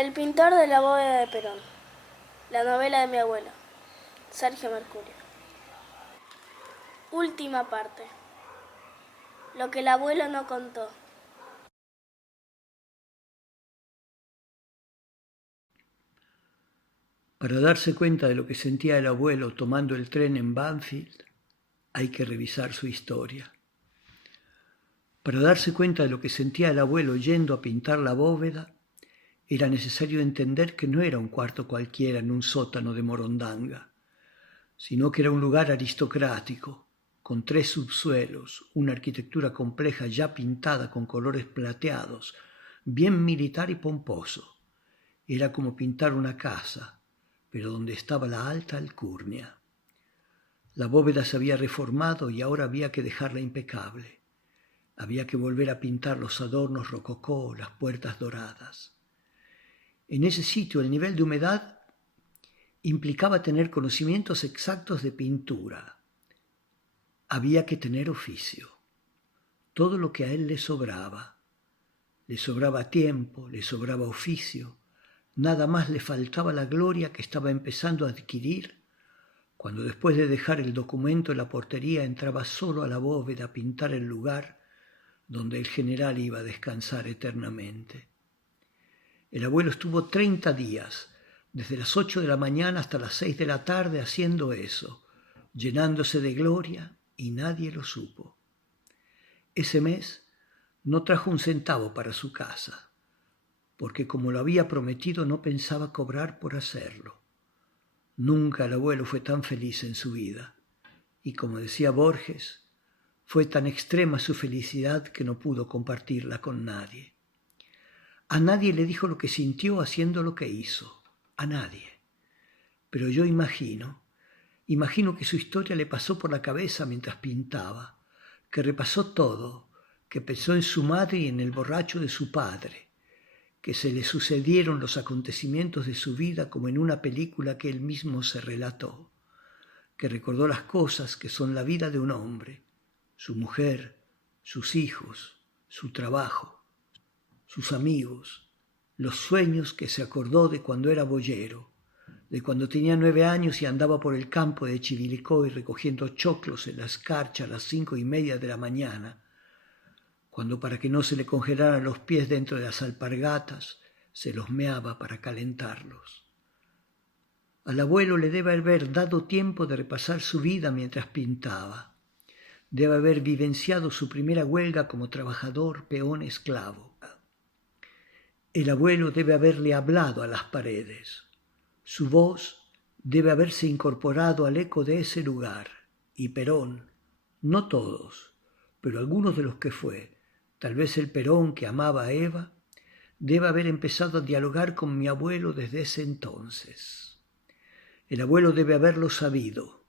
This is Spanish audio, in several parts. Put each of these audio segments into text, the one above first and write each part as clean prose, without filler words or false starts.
El pintor de la bóveda de Perón. La novela de mi abuelo, Sergio Mercurio. Última parte. Lo que el abuelo no contó. Para darse cuenta de lo que sentía el abuelo tomando el tren en Banfield, hay que revisar su historia. Para darse cuenta de lo que sentía el abuelo yendo a pintar la bóveda, era necesario entender que no era un cuarto cualquiera en un sótano de Morondanga, sino que era un lugar aristocrático, con 3 subsuelos, una arquitectura compleja ya pintada con colores plateados, bien militar y pomposo. Era como pintar una casa, pero donde estaba la alta alcurnia. La bóveda se había reformado y ahora había que dejarla impecable. Había que volver a pintar los adornos rococó, las puertas doradas. En ese sitio el nivel de humedad implicaba tener conocimientos exactos de pintura. Había que tener oficio. Todo lo que a él le sobraba. Le sobraba tiempo, le sobraba oficio. Nada más le faltaba la gloria que estaba empezando a adquirir cuando después de dejar el documento en la portería entraba solo a la bóveda a pintar el lugar donde el general iba a descansar eternamente. El abuelo estuvo 30 días, desde las 8 de la mañana hasta las 6 de la tarde haciendo eso, llenándose de gloria y nadie lo supo. Ese mes no trajo un centavo para su casa, porque como lo había prometido no pensaba cobrar por hacerlo. Nunca el abuelo fue tan feliz en su vida, y como decía Borges, fue tan extrema su felicidad que no pudo compartirla con nadie. A nadie le dijo lo que sintió haciendo lo que hizo, a nadie. Pero yo imagino que su historia le pasó por la cabeza mientras pintaba, que repasó todo, que pensó en su madre y en el borracho de su padre, que se le sucedieron los acontecimientos de su vida como en una película que él mismo se relató, que recordó las cosas que son la vida de un hombre, su mujer, sus hijos, su trabajo, sus amigos, los sueños que se acordó de cuando era boyero, de cuando tenía 9 años y andaba por el campo de Chivilcoy recogiendo choclos en la escarcha a las 5:30 de la mañana, cuando para que no se le congelaran los pies dentro de las alpargatas, se los meaba para calentarlos. Al abuelo le debe haber dado tiempo de repasar su vida mientras pintaba. Debe haber vivenciado su primera huelga como trabajador, peón, esclavo. El abuelo debe haberle hablado a las paredes. Su voz debe haberse incorporado al eco de ese lugar. Y Perón, no todos, pero algunos de los que fue, tal vez el Perón que amaba a Eva, debe haber empezado a dialogar con mi abuelo desde ese entonces. El abuelo debe haberlo sabido,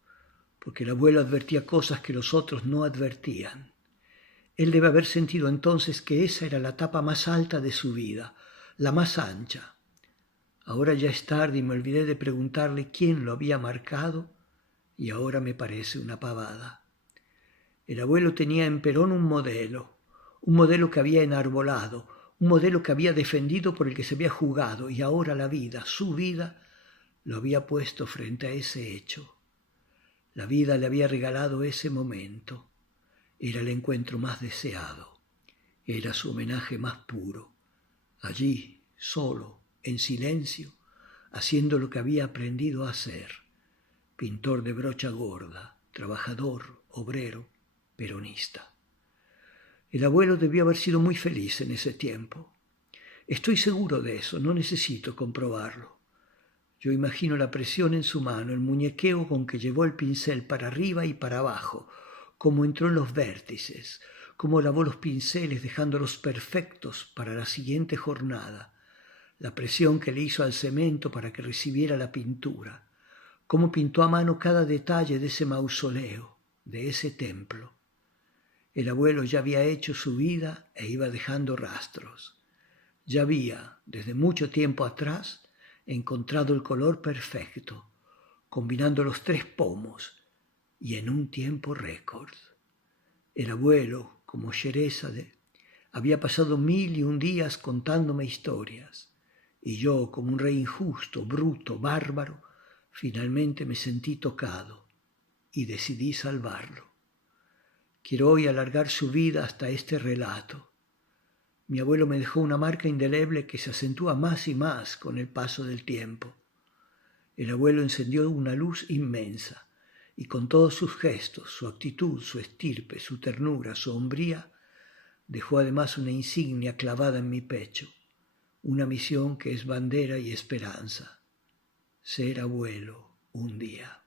porque el abuelo advertía cosas que los otros no advertían. Él debe haber sentido entonces que esa era la etapa más alta de su vida, la más ancha. Ahora ya es tarde y me olvidé de preguntarle quién lo había marcado y ahora me parece una pavada. El abuelo tenía en Perón un modelo que había enarbolado, un modelo que había defendido, por el que se había jugado, y ahora la vida, su vida, lo había puesto frente a ese hecho. La vida le había regalado ese momento. Era el encuentro más deseado. Era su homenaje más puro. Allí, solo, en silencio, haciendo lo que había aprendido a hacer. Pintor de brocha gorda, trabajador, obrero, peronista. El abuelo debió haber sido muy feliz en ese tiempo. Estoy seguro de eso, no necesito comprobarlo. Yo imagino la presión en su mano, el muñequeo con que llevó el pincel para arriba y para abajo, cómo entró en los vértices, cómo lavó los pinceles dejándolos perfectos para la siguiente jornada, la presión que le hizo al cemento para que recibiera la pintura, cómo pintó a mano cada detalle de ese mausoleo, de ese templo. El abuelo ya había hecho su vida e iba dejando rastros. Ya había, desde mucho tiempo atrás, encontrado el color perfecto, combinando los 3 pomos y en un tiempo récord. El abuelo, como Sherezade, había pasado 1001 días contándome historias y yo, como un rey injusto, bruto, bárbaro, finalmente me sentí tocado y decidí salvarlo. Quiero hoy alargar su vida hasta este relato. Mi abuelo me dejó una marca indeleble que se acentúa más y más con el paso del tiempo. El abuelo encendió una luz inmensa y con todos sus gestos, su actitud, su estirpe, su ternura, su hombría, dejó además una insignia clavada en mi pecho, una misión que es bandera y esperanza, ser abuelo un día.